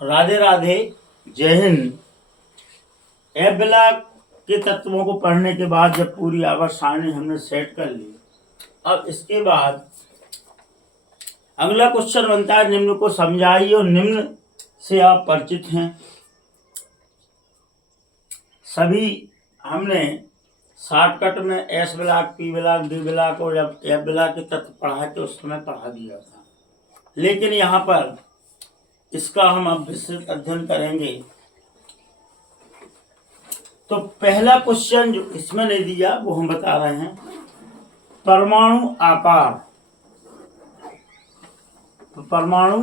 राधे राधे, जय Hind. F block के तत्वों को पढ़ने के बाद जब पूरी आवाज सारणी हमने सेट कर ली, अब इसके बाद अगला क्वेश्चन बनता है निम्न को समझाइए। और निम्न से आप परिचित हैं सभी। हमने शॉर्टकट में S block, P block, D block और एफ ब्लॉक के तत्व पढ़ा के उस समय पढ़ा दिया था, लेकिन यहाँ पर इसका हम अब विस्तृत अध्ययन करेंगे। तो पहला क्वेश्चन जो इसमें नहीं दिया वो हम बता रहे हैं, परमाणु आकार। तो परमाणु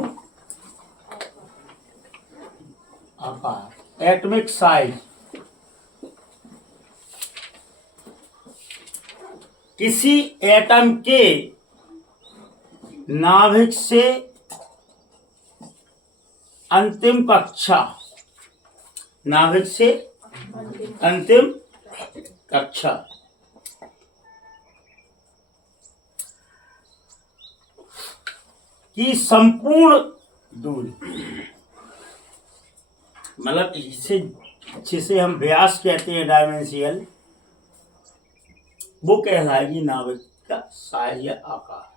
आकार, एटॉमिक साइज, किसी एटम के नाभिक से अंतिम कक्षा, नाभिक से अंतिम कक्षा की संपूर्ण दूरी, मतलब इसे जिसे हम व्यास कहते हैं डायमेंशियल, वो कहलाएगी नाभिक का साइज या आकार।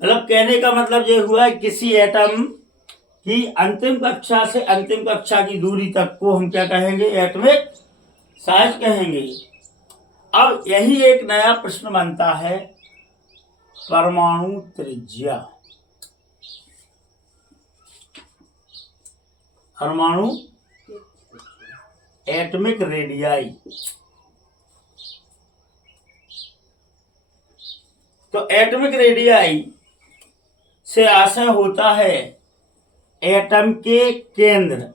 मतलब कहने का मतलब ये हुआ है किसी एटम की अंतिम कक्षा से अंतिम कक्षा की दूरी तक को हम क्या कहेंगे, एटॉमिक साइज कहेंगे। अब यही एक नया प्रश्न बनता है, परमाणु त्रिज्या। परमाणु एटॉमिक रेडियाई। तो एटॉमिक रेडियाई से आशय होता है एटम के केंद्र,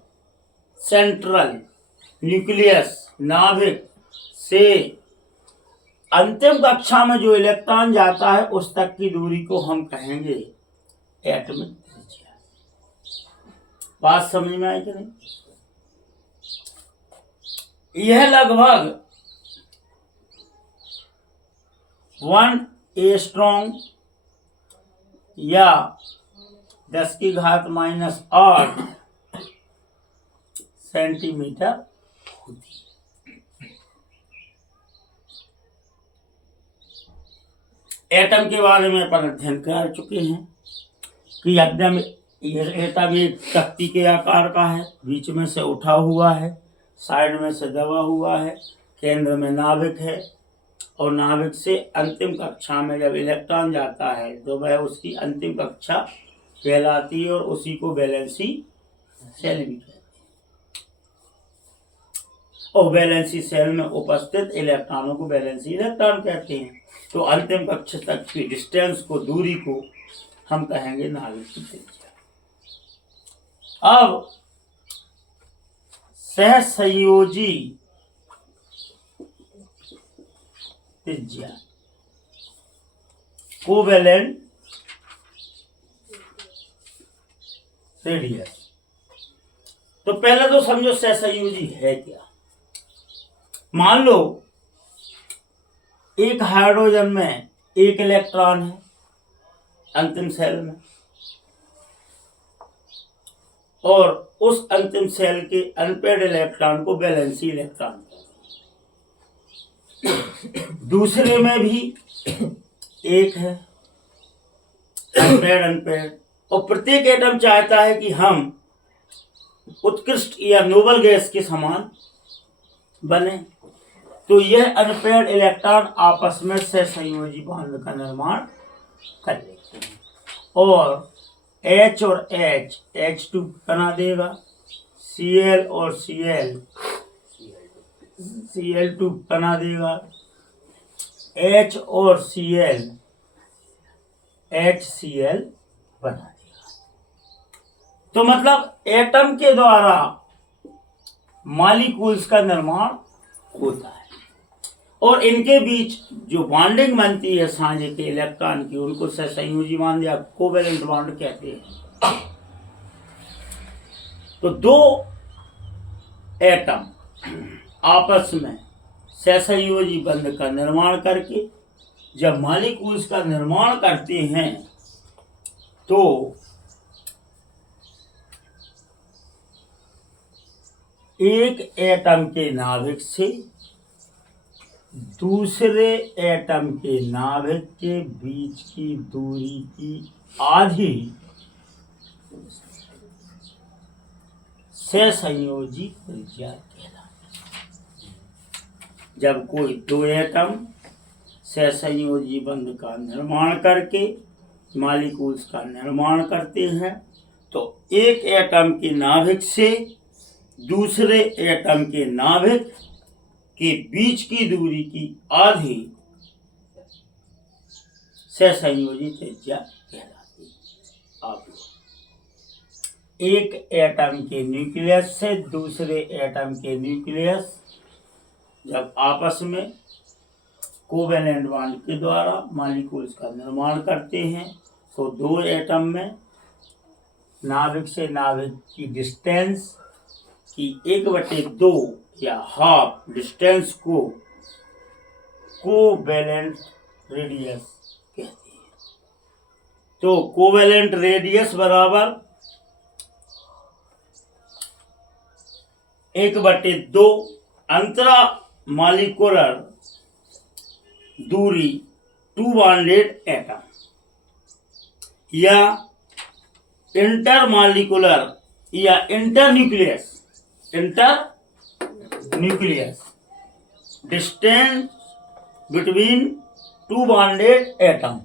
सेंट्रल न्यूक्लियस, नाभिक से अंतिम कक्षा में जो इलेक्ट्रॉन जाता है उस तक की दूरी को हम कहेंगे एटॉमिक त्रिज्या। बात समझ में आई कि नहीं? यह लगभग 1 एंगस्ट्रॉम या 10⁻⁸ सेंटीमीटर होती है। एटम के बारे में अपन अध्ययन कर चुके हैं कि एटम एक तख्ती के आकार का है, बीच में से उठा हुआ है, साइड में से दबा हुआ है, केंद्र में नाभिक है, और नाभिक से अंतिम कक्षा में जब इलेक्ट्रॉन जाता है तो वह उसकी अंतिम कक्षा कहलाती है, और उसी को वैलेंसी सेल भी कहते हैं। और वैलेंसी सेल में उपस्थित इलेक्ट्रॉनों को वैलेंसी इलेक्ट्रॉन कहते हैं। तो अंतिम कक्षा तक की डिस्टेंस को, दूरी को हम कहेंगे नाभिक की त्रिज्या। अब सहसंयोजी त्रिज्या, कोवेलेंट रेडियस। तो पहले तो समझो सहसंयोजी है क्या। मान लो एक हाइड्रोजन में एक इलेक्ट्रॉन है अंतिम सेल में, और उस अंतिम सेल के अनपेड इलेक्ट्रॉन को वैलेंसी इलेक्ट्रॉन। दूसरे में भी एक है अनपेड, और प्रत्येक एटम चाहता है कि हम उत्कृष्ट या नोबल गैस के समान बने। तो यह अनपेड इलेक्ट्रॉन आपस में सहसंयोजी बॉन्ड का निर्माण कर लेते हैं, और H और H2 बना देगा, Cl और Cl2 बना देगा, H और Cl HCl बना देगा। तो मतलब एटम के द्वारा मॉलिक्यूल्स का निर्माण होता है, और इनके बीच जो बॉन्डिंग बनती है साझे के इलेक्ट्रॉन की, उनको सहसंयोजी बॉन्ड या कोवेलेंट बॉन्ड कहते हैं। तो दो एटम आपस में सहसंयोजी बंध का निर्माण करके जब मॉलिक्यूल्स का निर्माण करते हैं तो एक एटम के नाभिक से दूसरे एटम के नाभिक के बीच की दूरी की आधी सहसंयोजी त्रिज्या कहलाती है। जब कोई दो एटम सहसंयोजी बंध का निर्माण करके मॉलिक्यूल्स का निर्माण करते हैं तो एक एटम के नाभिक से दूसरे एटम के नाभिक के बीच की दूरी की आधी सहसंयोजी त्रिज्या कहलाती है। अब एक एटम के न्यूक्लियस से दूसरे एटम के न्यूक्लियस जब आपस में कोवेलेंट बॉन्ड के द्वारा मॉलिक्यूल्स का निर्माण करते हैं तो दो एटम में नाभिक से नाभिक की डिस्टेंस की 1/2 या हाफ डिस्टेंस को कोवेलेंट रेडियस कहते हैं। तो कोवेलेंट रेडियस बराबर 1/2 अंतरा मॉलिक्यूलर दूरी 2 बॉन्डेड एटम या इंटर मॉलिक्यूलर या inter nucleus distance between 2 bonded atom,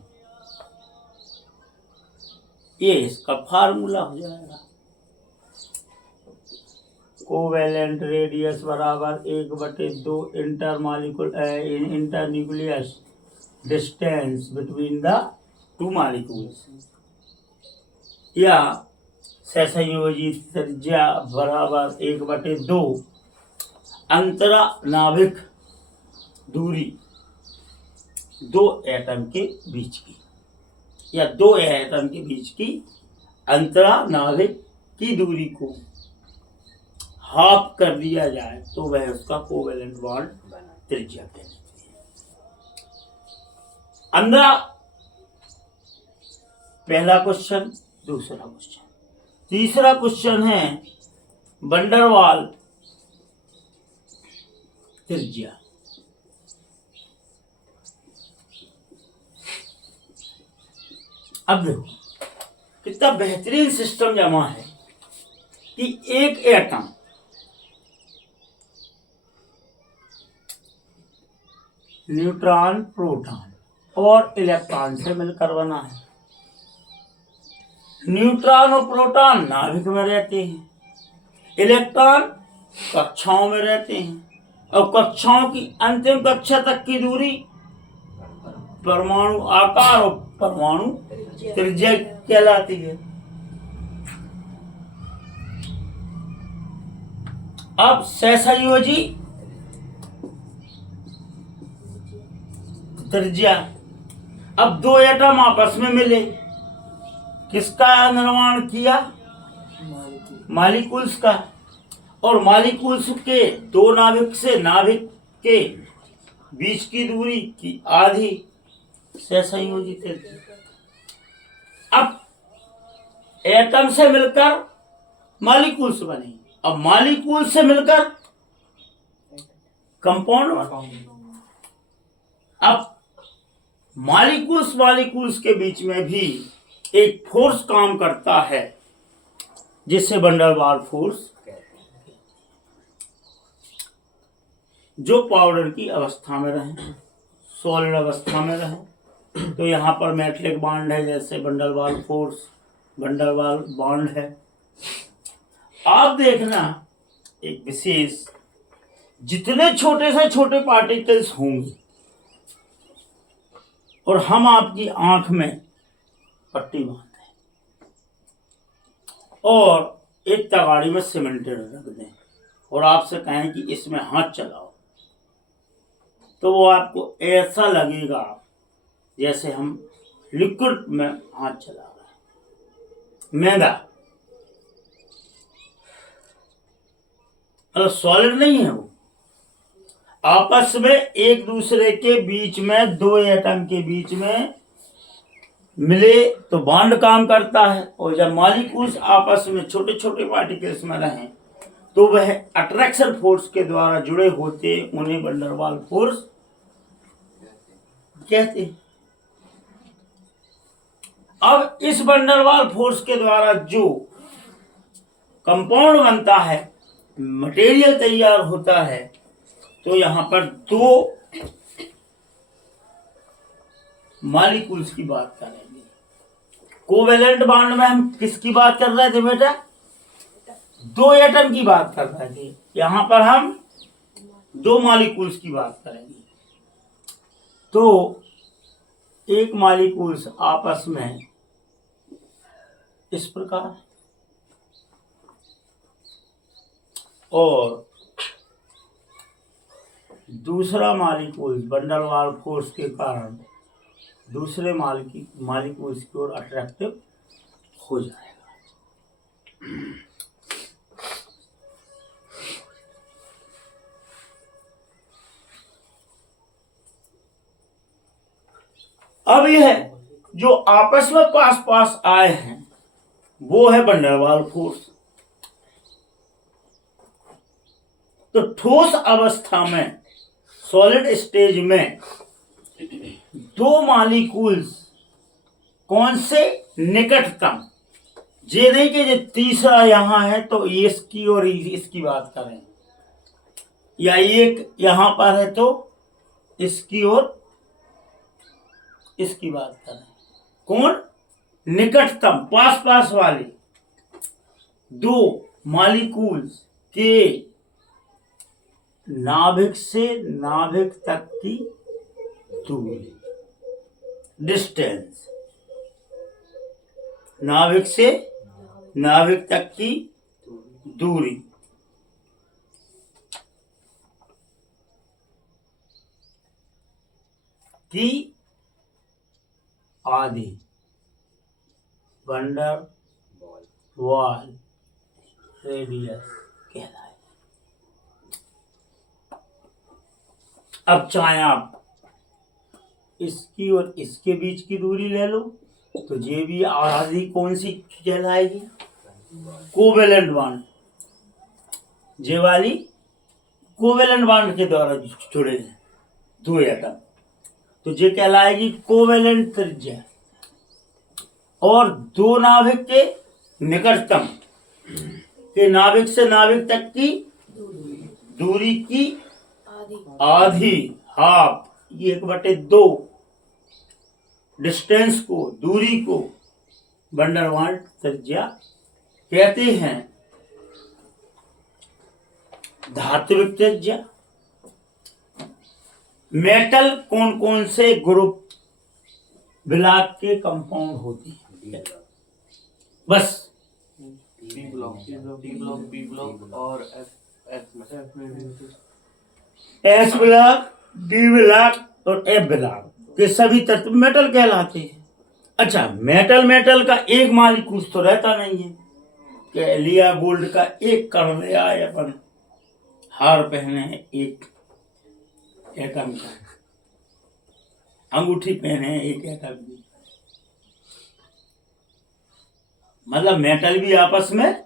ये इसका फार्मूला हो जाएगा। कोवेलेंट रेडियस बराबर 1/2 inter nucleus distance between the 2 molecules या सहसंयोजी त्रिज्या बराबर 1/2 अंतरा नाभिक दूरी दो एटम के बीच की या दो एटम के बीच की अंतरा नाभिक की दूरी को हाफ कर दिया जाए तो वह उसका कोवेलेंट बॉन्ड त्रिज्या कहलाती है। अंदर पहला क्वेश्चन, दूसरा क्वेश्चन, तीसरा क्वेश्चन है वंडरवाल त्रिज्या। अब देखो कितना बेहतरीन सिस्टम जमा है कि एक एटम न्यूट्रॉन, प्रोटॉन और इलेक्ट्रॉन से मिलकर बना है। न्यूट्रॉन और प्रोटॉन नाभिक में रहते हैं, इलेक्ट्रॉन कक्षाओं में रहते हैं और कक्षाओं की अंतिम कक्षा तक की दूरी परमाणु आकार और परमाणु त्रिज्या कहलाती है। अब सहसंयोजी त्रिज्या, अब दो एटम आपस में मिले, किसका निर्माण किया? मॉलिक्यूल्स का। और मॉलिक्यूल्स के दो नाभिक से नाभिक के बीच की दूरी की आधी सहसंयोजी त्रिज्या। अब एटम से मिलकर मॉलिक्यूल्स बने, अब मॉलिक्यूल से मिलकर कंपाउंड बने। अब मॉलिक्यूल्स के बीच में भी एक फोर्स काम करता है जिससे वंडरवाल फोर्स कहते हैं। जो पाउडर की अवस्था में रहे, सॉलिड अवस्था में रहे, तो यहाँ पर मेटलिक बॉन्ड है, जैसे वंडरवाल फोर्स वंडरवाल बॉन्ड है। आप देखना एक विशेष, जितने छोटे से छोटे पार्टिकल्स होंगे और हम आपकी आंख में पट्टी बांध दें और एक तगाड़ी में सीमेंटेड रख दें और आपसे कहें कि इसमें हाथ चलाओ, तो वो आपको ऐसा लगेगा जैसे हम लिक्विड में हाथ चला रहे हैं। मैदा मतलब सॉलिड नहीं है, वो आपस में एक दूसरे के बीच में, दो एटम के बीच में मिले तो बॉन्ड काम करता है, और जब मॉलिक्यूल्स आपस में छोटे छोटे पार्टिकल्स में रहें तो वह अट्रैक्शन फोर्स के द्वारा जुड़े होते, उन्हें वंडरवाल फोर्स कहते हैं। अब इस वंडरवाल फोर्स के द्वारा जो कंपाउंड बनता है, मटेरियल तैयार होता है, तो यहां पर दो मॉलिक्यूल्स की बात करेंगे। कोवेलेंट बॉन्ड में हम किसकी बात कर रहे थे बेटा? दो एटम की बात कर रहे थे। यहां पर हम दो मॉलिक्यूल्स की बात करेंगे। तो एक मॉलिक्यूल्स आपस में इस प्रकार, और दूसरा मॉलिक्यूल वंडरवाल फोर्स के कारण दूसरे मॉलिक्यूल्स की ओर अट्रैक्टिव हो जाएगा। अब यह जो आपस में पास पास आए हैं वो है वंडरवाल फोर्स। तो ठोस अवस्था में, सॉलिड स्टेज में, दो मॉलिक्यूल्स कौन से निकटतम, ये नहीं कि जो तीसरा यहां है तो इसकी और इसकी बात करें, या एक यहां पर है तो इसकी और इसकी बात करें। कौन? निकटतम, पास पास वाले दो मॉलिक्यूल्स के नाभिक से नाभिक तक की दूरी, डिस्टेंस, नाभिक से नाभिक तक की दूरी की आधी वंडर वाल रेडियस कहलाए। अब चाहे आप इसकी और इसके बीच की दूरी ले लो तो ये भी आधी कौन सी कहलाएगी? Covalent bond. ये वाली कोवेलेंट बॉन्ड के द्वारा जुड़े हैं दो एटम, तो ये कहलाएगी कोवेलेंट त्रिज्या। और दो नाभिक के निकटतम के नाभिक से नाभिक तक की दूरी की आधी, हाफ, 1/2 डिस्टेंस को, दूरी को वंडरवाल त्रिज्या कहते हैं। धात्विक त्रिज्या। मेटल कौन कौन से ग्रुप ब्लॉक के कंपाउंड होते हैं? बस डी ब्लॉक, बी ब्लॉक और एस ब्लॉक, डी ब्लॉक और एफ ब्लॉक, ये सभी तत्व मेटल कहलाते हैं। अच्छा, मेटल का एक मॉलिक्यूल तो रहता नहीं है कि लिया गोल्ड का एक कण ले आए, अपन हार पहने एक एटम का, अंगूठी पहने एक एटम की, मतलब मेटल भी आपस में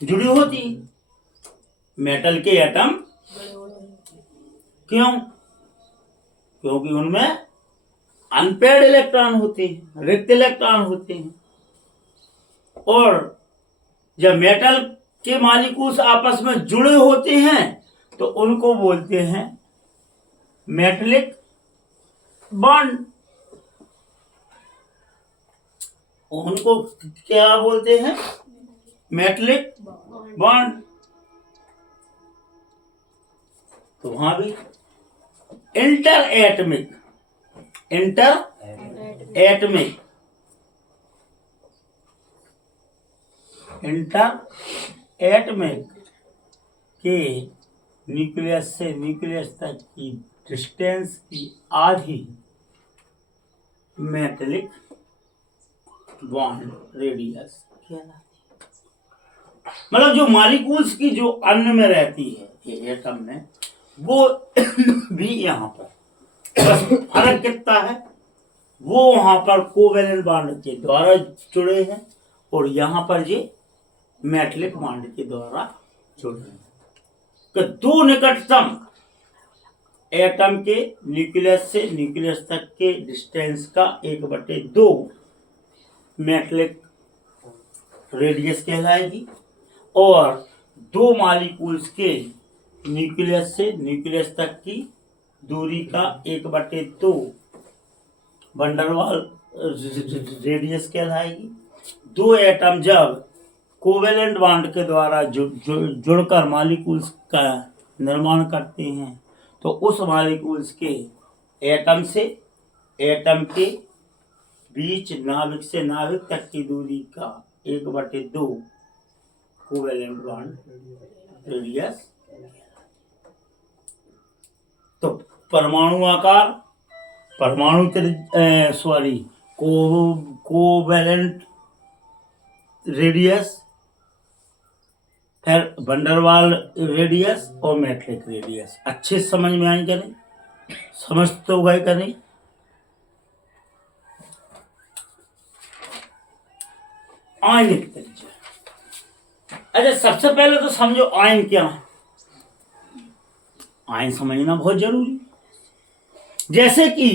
जुड़ी होती है। मेटल के एटम क्यों? क्योंकि उनमें अनपेयर्ड इलेक्ट्रॉन होते हैं, रिक्त इलेक्ट्रॉन होते हैं। और जब मेटल के मॉलिक्यूल्स आपस में जुड़े होते हैं तो उनको बोलते हैं मेटलिक बॉन्ड। उनको क्या बोलते हैं? Metallic bond. तो वहां भी इंटर एटमिक के न्यूक्लियस से न्यूक्लियस तक की डिस्टेंस की आधी मेटलिक बॉन्ड रेडियस कहलाती है। मतलब जो मॉलिक्यूल्स की जो अन्न में रहती है ये एटम में, वो भी यहाँ पर बस फर्क कितना है? वो वहां पर कोवेलेंट बॉन्ड के द्वारा जुड़े हैं और यहाँ पर ये मेटलिक बॉन्ड के द्वारा जुड़े हैं। तो दो निकटतम एटम के न्यूक्लियस से न्यूक्लियस तक के डिस्टेंस का 1/2 मेटलिक रेडियस कहलाएगी और दो मॉलिक्यूल्स के न्यूक्लियस से न्यूक्लियस तक की दूरी का 1/2 वंडरवाल रेडियस कहलाएगी। दो एटम जब कोवेलेंट बॉन्ड के द्वारा जुड़कर मॉलिक्यूल्स का निर्माण करते हैं तो उस मॉलिक्यूल्स के एटम से एटम के बीच नाभिक से नाभिक तक की दूरी का 1/2 कोवेलेंट बॉन्ड रेडियस। तो परमाणु आकार, परमाणु कोवेलेंट रेडियस, फिर वंडरवाल रेडियस और मेट्रिक रेडियस अच्छे समझ में आई करें, समझ तो गए करें। आयनिक त्रिज्या। अच्छा, सबसे पहले तो समझो आयन क्या है। आयन समझना बहुत जरूरी। जैसे कि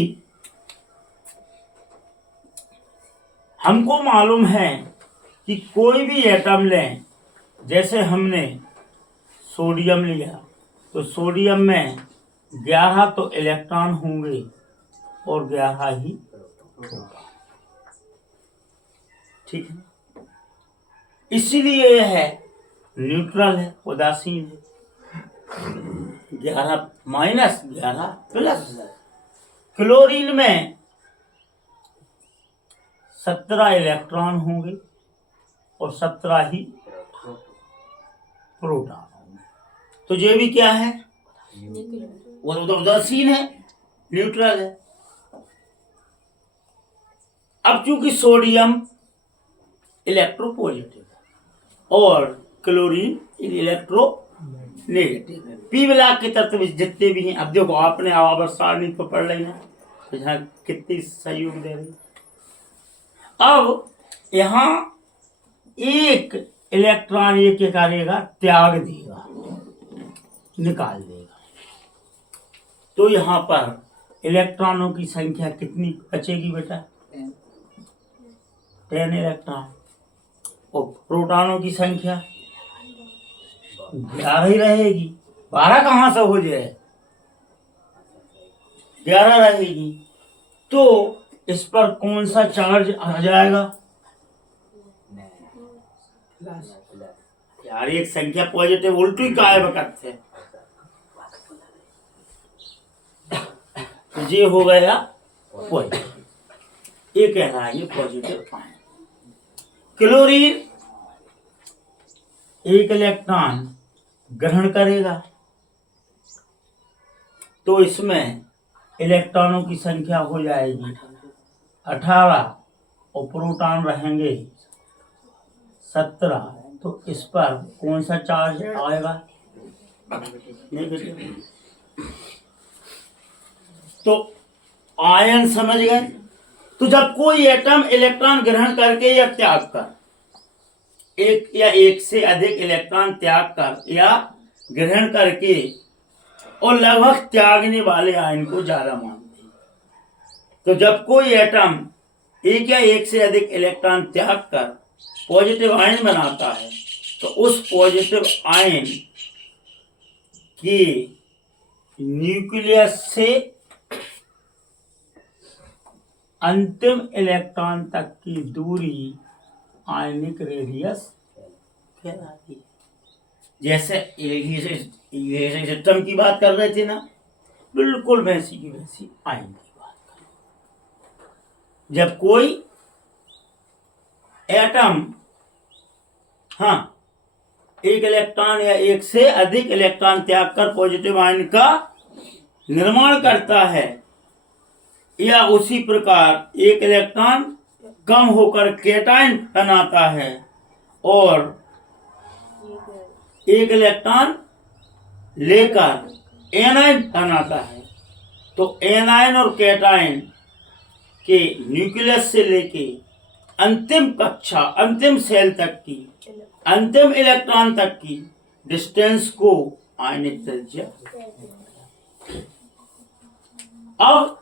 हमको मालूम है कि कोई भी एटम लें, जैसे हमने सोडियम लिया तो सोडियम में 11 तो इलेक्ट्रॉन होंगे और 11 ही प्रोटॉन, ठीक है। इसीलिए यह है न्यूट्रल है, उदासीन है। 11 माइनस 11 प्लस। क्लोरीन में 17 इलेक्ट्रॉन होंगे और 17 ही प्रोटॉन होंगे। तो ये भी क्या है, वो तो उदासीन है, न्यूट्रल है। अब चूंकि सोडियम इलेक्ट्रोपॉजिटिव है और क्लोरीन इलेक्ट्रो नेगेटिव है। पी ब्लॉक के तत्व जितने भी हैं, अब देखो आपने आवर्त सारणी तो पढ़ लेना, तो यहाँ कितनी सहयोग दे रही। अब यहाँ एक इलेक्ट्रॉन ये क्या करेगा, त्याग देगा, निकाल देगा। तो यहाँ पर इलेक्ट्रॉनों की संख्या कितनी बचेगी बेटा, 10 इलेक्ट्रॉन। और प्रोटॉनों की संख्या 11 ही रहेगी। 12 कहाँ से हो जाए, 11 रहेगी। तो इस पर कौन सा चार्ज आ जाएगा यार, एक संख्या पॉजिटिव उल्टी का है वक्त है, तो ये हो गया पॉजिटिव, ये कह रहा है ये पॉजिटिव आयन। क्लोरीन एक इलेक्ट्रॉन ग्रहण करेगा तो इसमें इलेक्ट्रॉनों की संख्या हो जाएगी 18 और प्रोटॉन रहेंगे 17। तो इस पर कौन सा चार्ज आएगा, नेगेटिव। तो आयन समझ गए। तो जब कोई एटम इलेक्ट्रॉन ग्रहण करके या त्याग कर, एक या एक से अधिक इलेक्ट्रॉन त्याग कर या ग्रहण करके, और लगभग त्यागने वाले आयन को ज्यादा मानते हैं। तो जब कोई एटम एक या एक से अधिक इलेक्ट्रॉन त्याग कर पॉजिटिव आयन बनाता है तो उस पॉजिटिव आयन की न्यूक्लियस से अंतिम इलेक्ट्रॉन तक की दूरी आयनिक रेडियस कहलाती है। जैसे इलेक्ट्रिक सिस्टम की बात कर रहे थे ना, बिल्कुल वैसी की वैसी आयन की बात कर। जब कोई एटम एक इलेक्ट्रॉन या एक से अधिक इलेक्ट्रॉन त्याग कर पॉजिटिव आयन का निर्माण करता है, या उसी प्रकार एक इलेक्ट्रॉन कम होकर केटायन बनाता है और एक इलेक्ट्रॉन लेकर एनायन बनाता है, तो एनायन और केटायन के न्यूक्लियस से लेके अंतिम कक्षा, अंतिम सेल तक की, अंतिम इलेक्ट्रॉन तक की डिस्टेंस को आयनिक त्रिज्या। अब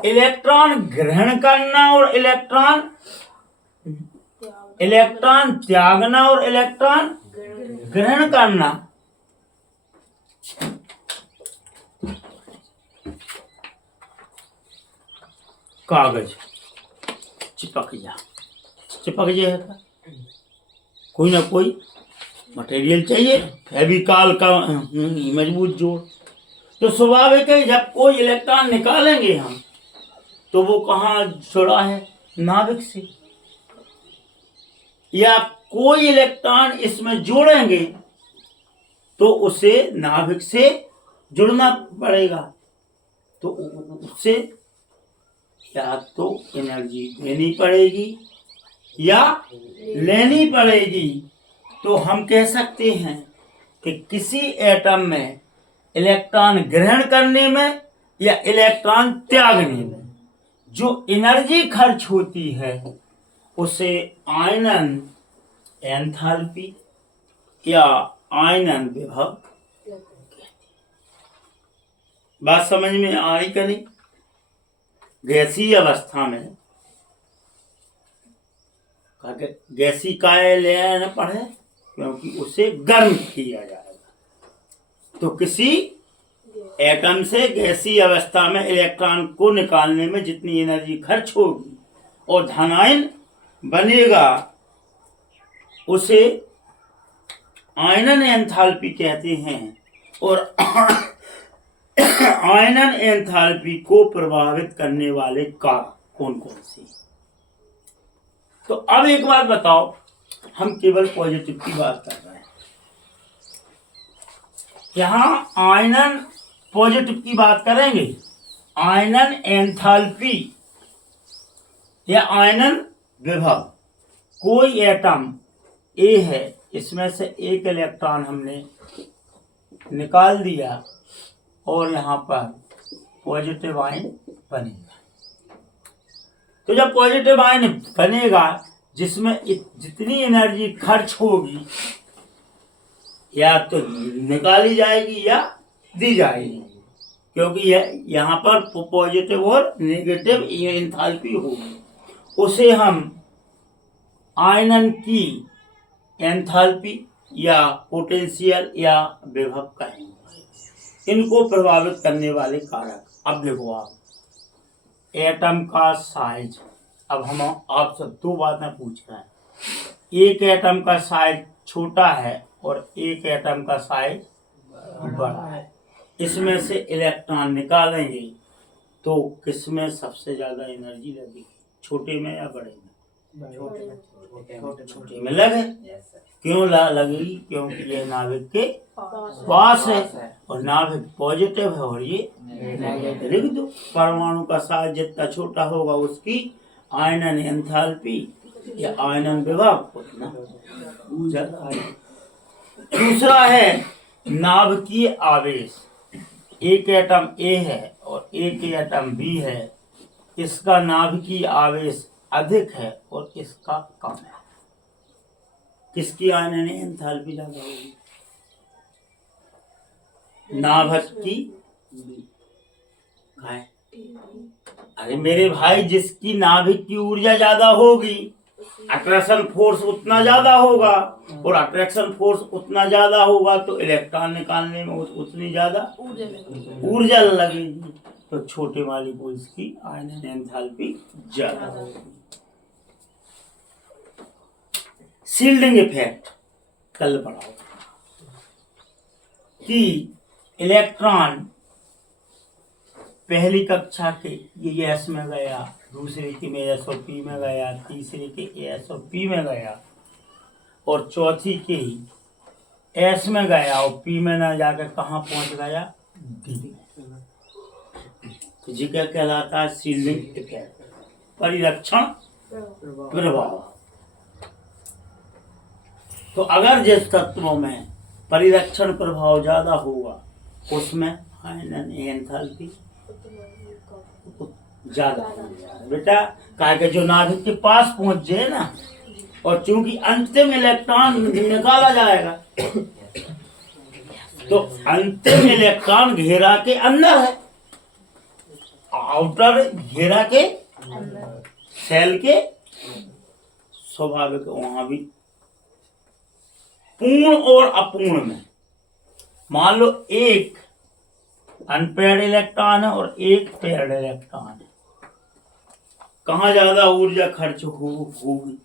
इलेक्ट्रॉन ग्रहण करना और इलेक्ट्रॉन त्यागना और इलेक्ट्रॉन ग्रहण करना, कागज चिपक जाए, कोई ना कोई मटेरियल चाहिए, फेविकॉल का मजबूत जोड़। तो स्वाभाविक है जब कोई इलेक्ट्रॉन निकालेंगे हम तो वो कहाँ जुड़ा है, नाभिक से, या कोई इलेक्ट्रॉन इसमें जोड़ेंगे तो उसे नाभिक से जुड़ना पड़ेगा, तो उससे या तो एनर्जी देनी पड़ेगी या लेनी पड़ेगी। तो हम कह सकते हैं कि किसी एटम में इलेक्ट्रॉन ग्रहण करने में या इलेक्ट्रॉन त्यागने में जो एनर्जी खर्च होती है उसे आयनन एंथैल्पी या आयनन विभव। बात समझ में आ रही कहीं? गैसीय अवस्था में गैसी काय लेना पड़े क्योंकि उसे गर्म किया जाएगा। तो किसी एटम से गैसीय अवस्था में इलेक्ट्रॉन को निकालने में जितनी एनर्जी खर्च होगी और धनायन बनेगा उसे आयनन एंथैल्पी कहते हैं। और आयनन एंथैल्पी को प्रभावित करने वाले कारक कौन कौन से? तो अब एक बात बताओ, हम केवल पॉजिटिव की बात कर रहे हैं, यहां आयनन पॉजिटिव की बात करेंगे। आयनन एंथैल्पी या आयनन विभव, कोई एटम ए है, इसमें से एक इलेक्ट्रॉन हमने निकाल दिया और यहाँ पर पॉजिटिव आयन बनेगा। तो जब पॉजिटिव आयन बनेगा जिसमें जितनी एनर्जी खर्च होगी या तो निकाली जाएगी या दी जाएगी, क्योंकि यहाँ पर पॉजिटिव और नेगेटिव एंथैल्पी होगी। उसे हम आयनन की एंथैल्पी या पोटेंशियल या विभव कहेंगे। इनको प्रभावित करने वाले कारक। अब देखो आप, एटम का साइज, अब हम आपसे दो बातें पूछ रहे हैं। एक एटम का साइज छोटा है और एक एटम का साइज बड़ा है। इसमें से इलेक्ट्रॉन निकालेंगे तो किसमें सबसे ज्यादा एनर्जी लगेगी, छोटे में या बड़े में? छोटे में लगे। क्यों लगेगी? क्योंकि ये नाभिक के पास है और नाभिक पॉजिटिव है और ये नेगेटिव। लिख दो, परमाणु का साइज जितना छोटा होगा उसकी आयनन एंथैल्पी या आयनन विभव उतना ज्यादा। दूसरा है नाभिकीय आवेश। एक एटम ए है और एक एटम बी है, इसका नाभिकीय आवेश अधिक है और इसका कम है। किसकी आयनन एंथैल्पी ज्यादा होगी? नाभिक की। अरे मेरे भाई, जिसकी नाभिक की ऊर्जा ज्यादा होगी अट्रैक्शन फोर्स उतना ज्यादा होगा, और अट्रैक्शन फोर्स उतना ज्यादा होगा तो इलेक्ट्रॉन निकालने में उतनी ज्यादा ऊर्जा लगेगी। तो छोटे मॉलिक्यूल्स की आयनन एंथैल्पी ज्यादा होगी। शील्डिंग इफेक्ट कल पढ़ाओ कि इलेक्ट्रॉन पहली कक्षा के ये एस में गया, दूसरे की में एस और पी में गया, तीसरे के एस और पी में गया, और चौथी के ही एस में गया और पी में ना जाकर कहाँ पहुंच गया? डी में। तो जी क्या कहलाता है? शील्डिंग इफेक्ट, परिरक्षण प्रभाव। तो अगर जिस तत्वों में परिरक्षण प्रभाव ज्यादा होगा उसमें आयनन एंथैल्पी ज्यादा हो जाए बेटा, कहा कि जो नाभिक के पास पहुंच जाए ना, और चूंकि अंतिम इलेक्ट्रॉन निकाला जाएगा, तो अंतिम इलेक्ट्रॉन घेरा के अंदर है, आउटर घेरा के सेल के, स्वाभाविक वहां भी पूर्ण और अपूर्ण में, मान लो एक अनपेयर्ड इलेक्ट्रॉन है और एक पेयर्ड इलेक्ट्रॉन है, कहाँ ज्यादा ऊर्जा खर्च होगी?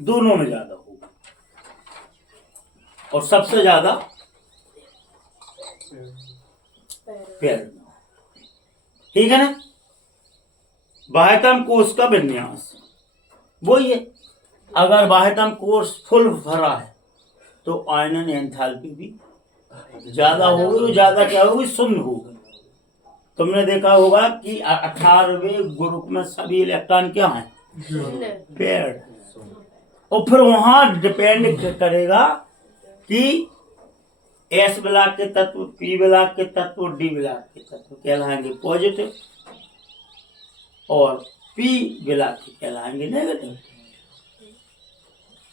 दोनों में ज्यादा होगी, और सबसे ज्यादा पेयर्ड में। ठीक है ना? बाह्यतम कोश का विन्यास वही है। अगर बाह्यतम कोश फुल भरा है तो आयनन एंथैल्पी भी ज्यादा होगी, ज्यादा क्या होगी? शून्य होगी। तुमने देखा होगा कि 18वें ग्रुप में सभी इलेक्ट्रॉन क्या हैं? पेयर्ड। और फिर वहां डिपेंड करेगा कि एस ब्लॉक के तत्व, पी ब्लॉक के तत्व, डी ब्लॉक के तत्व कहलाएंगे पॉजिटिव, और पी ब्लॉक के कहलाएंगे नेगेटिव।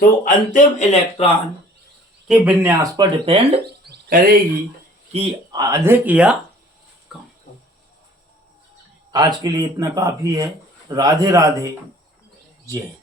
तो अंतिम इलेक्ट्रॉन के विन्यास पर डिपेंड करेगी कि अधिक या कम। आज के लिए इतना काफी है। राधे राधे, जय।